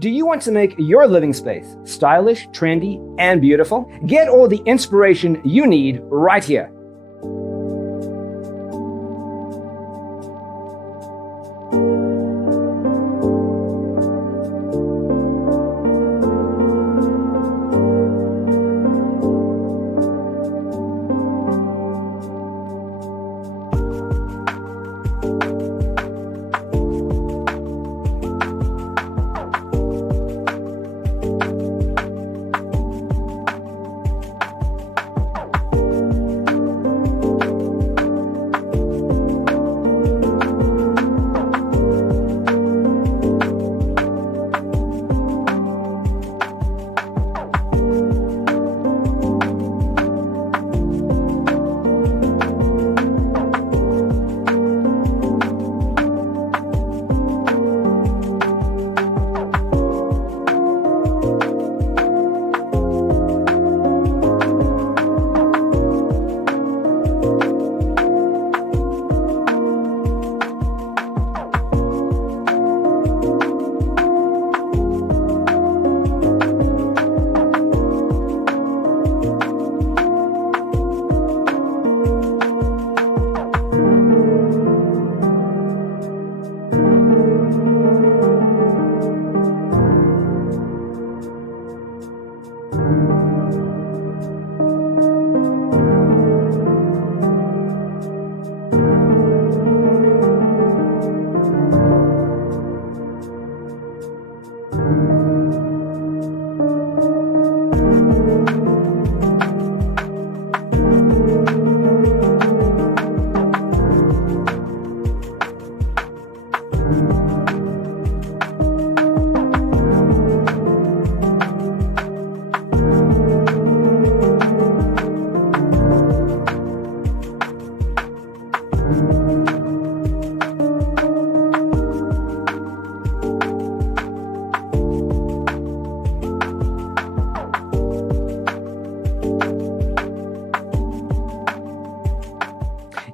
Do you want to make your living space stylish, trendy, and beautiful? Get all the inspiration you need right here.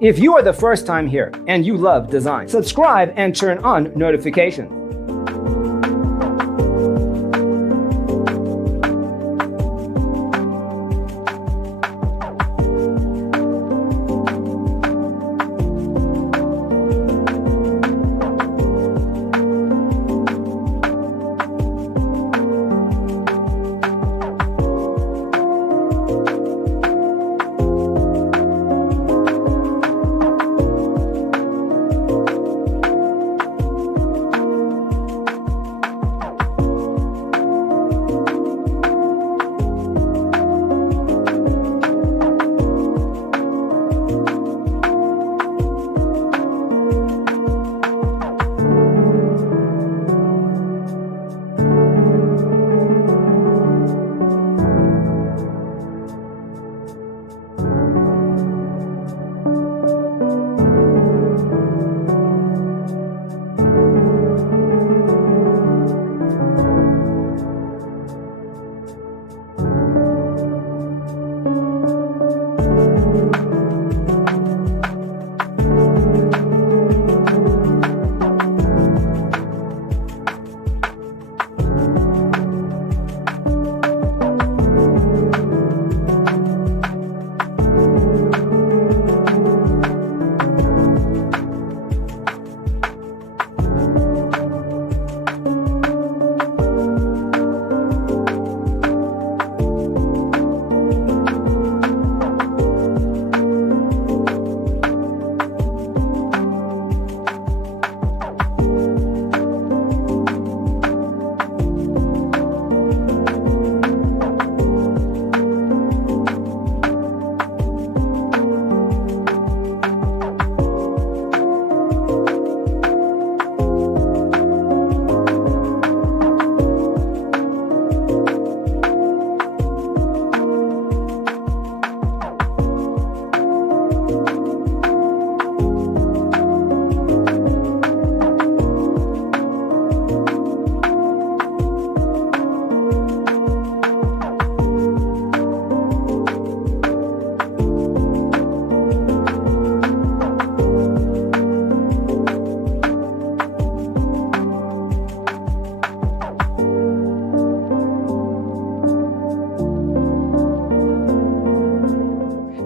If you are the first time here and you love design, subscribe and turn on notifications.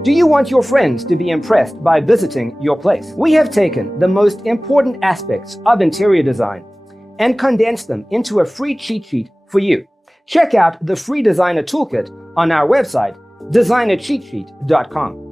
Do you want your friends to be impressed by visiting your place? We have taken the most important aspects of interior design and condensed them into a free cheat sheet for you. Check out the free designer toolkit on our website, designercheatsheet.com.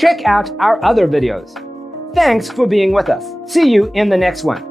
Check out our other videos. Thanks for being with us. See you in the next one.